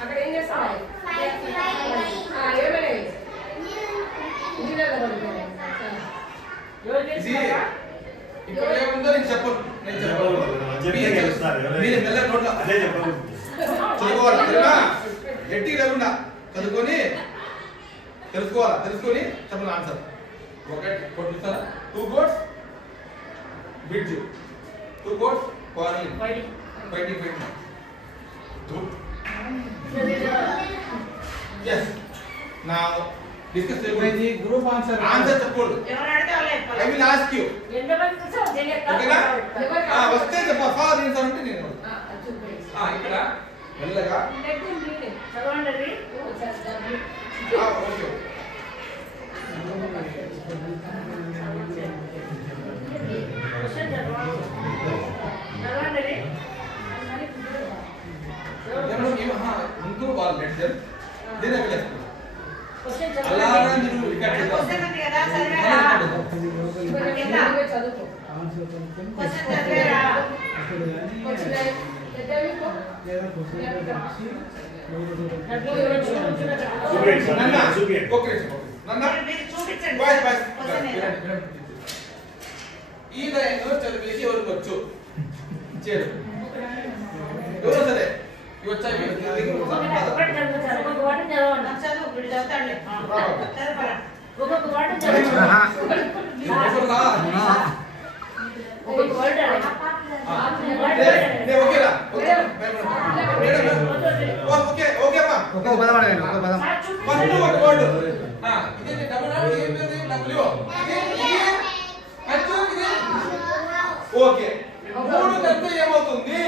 అక్కడ ఏం చేస్తాయి ఏమైనా ఇక్కడ ఏముందో నేను చెప్పను గట్టి లేకుండా చదువుకొని తెలుసుకొని చెప్పండి ఆన్సర్. ఒకటి కొట్టుతారా 2 goats bridge 2 goats fighting yes now discuss the group answer చెప్పండి. I will ask you ఓకేనా వస్తే చెప్పా ఫాదర్ ఇన్ అంటే నేను ఇక్కడ మెల్లగా చదవండి ఓకే ముందు వాళ్ళు లెటర్ దీని అక్కడ అలాగా మీరు రికార్డ్ చదువుకో ఈ లైన్ చదివేసి ఎవరికి వచ్చు ఎవరు సరే వచ్చాయి ఓకే మూడు కలిపితే ఏమవుతుంది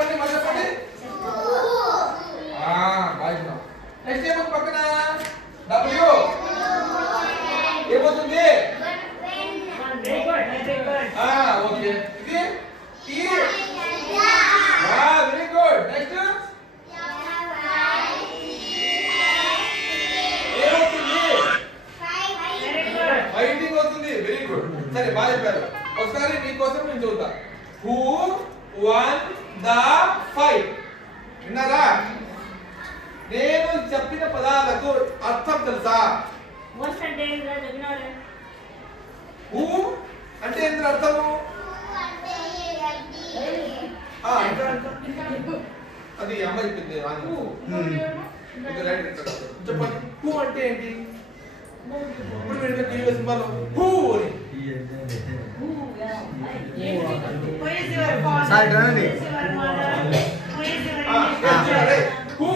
మళ్ళీ నెక్స్ట్ ఏమవుతుంది పక్కన డబ్ల్యూ ఏమవుతుంది ఓకే ఇది టీ వెరీ గుడ్ నెక్స్ట్ ఏమవుతుంది ఫైటింగ్ అవుతుంది వెరీ గుడ్ సరే బాగా చెప్పారు ఒకసారి మీకోసం నేను చూద్దా హూ వన్ ద ఫైట్ విన్నారా నేను చెప్పిన పదాలకు అర్థం తెలుసా హూ అంటే ఏంటి అర్థము అది అమ్మ చెప్పింది చెప్పండి హూ అంటే ఏంటి ఇప్పుడు మీరు టీవీలో సినిమాలో హూ అని who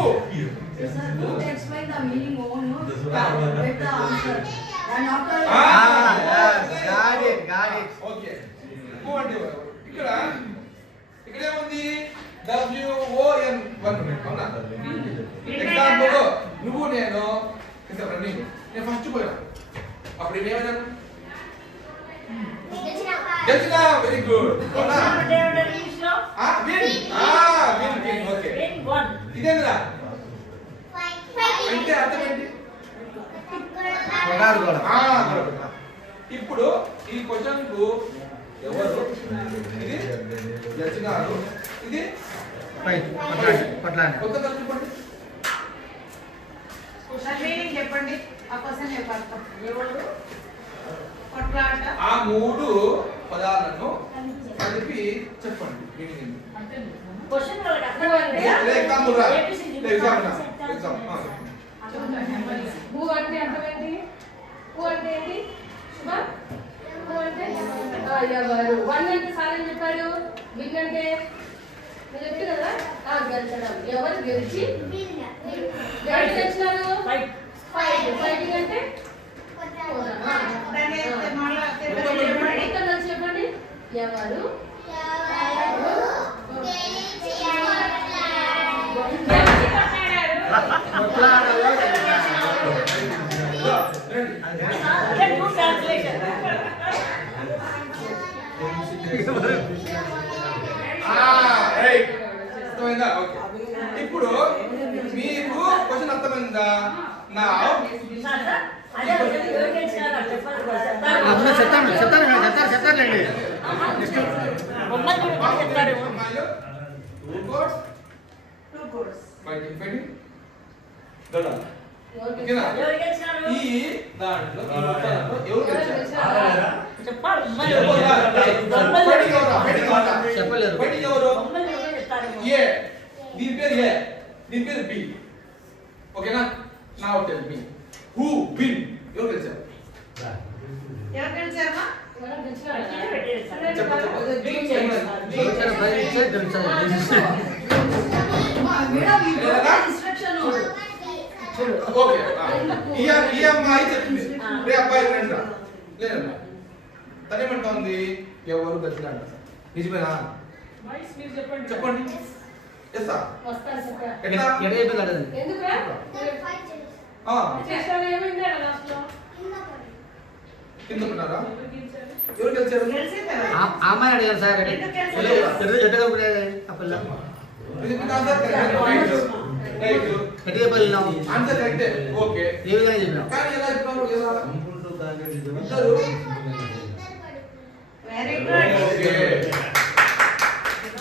explain the meaning only get the answer and after got it okay who అంటే ఇక్కడ ఏముంది WON 1 అవునా ఎగ్జాంపుల్ నువ్వు నేను రన్నింగ్ నేను ఫస్ట్ పోయాను అప్పుడు ఏమేమన్నాను గెలిచినా వెరీ గుడ్ అవునా విన్ ఓకే ఇదేంద్రా అంటే అర్థం ఏంటి ఇప్పుడు ఈ క్వశ్చన్ కు ఎవరు ఇది గెలిచినారు ఇది కొత్త చెప్పండి చెప్పండి ఆ క్వశ్చన్ ఎవరు కొట్లాట ఆ మూడు పదాలను కలిపి చెప్పండి మీనింగ్ క్వశ్చన్ వాళ్ళకి అర్థమైందా ఎగ్జాంపుల్ రా ఎగ్జాంపుల్ హూ అంటే అర్థమైంది హూ అంటే ఏంటి శుభ హూ అంటే ఎవరు వన్ అంటే సార్ ఏం చెప్పారు విన్ అంటే నేను చెప్పి కదా గెలిచడం ఎవరు గెలిచి గెలిచినారు ఫైటింగ్ అంటే చెప్పండి ఎవరు ఇప్పుడు మీకు క్వశ్చన్ అర్థమైందా నా చెప్తాను ఈ దాంట్లో ఎవరు చెప్పలేరు. ఏ దీని పేరు ఏ, దీని పేరు బి. ఓకేనా? Now tell me who win. ఎవరు గెలిచారు? ఓకే, ఈ అమ్మాయి చెప్పింది రే అబ్బాయి వినండి లేదమ్మా తనేమంటా ఉంది ఎవరు గెలిచినా అంట. నిజమేనా? చెప్పండి. ఎస్సా కిందకున్నారా? ఎవరు గెలిచారు? అమ్మాయి అడిగారు సార్. ఆన్సర్ కరెక్టే. ఓకే, ఏ విధంగా చెప్పినాం? కానీ ఎలా చెప్పినారు? ఎలా ఇద్దరు వెరీ గుడ్. ఓకే,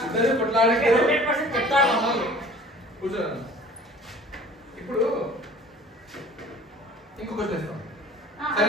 ఇద్దరు కొట్లాడారు. కూర్చోండి. ఇప్పుడు ఇంకో క్వశ్చన్ ఇస్తాం.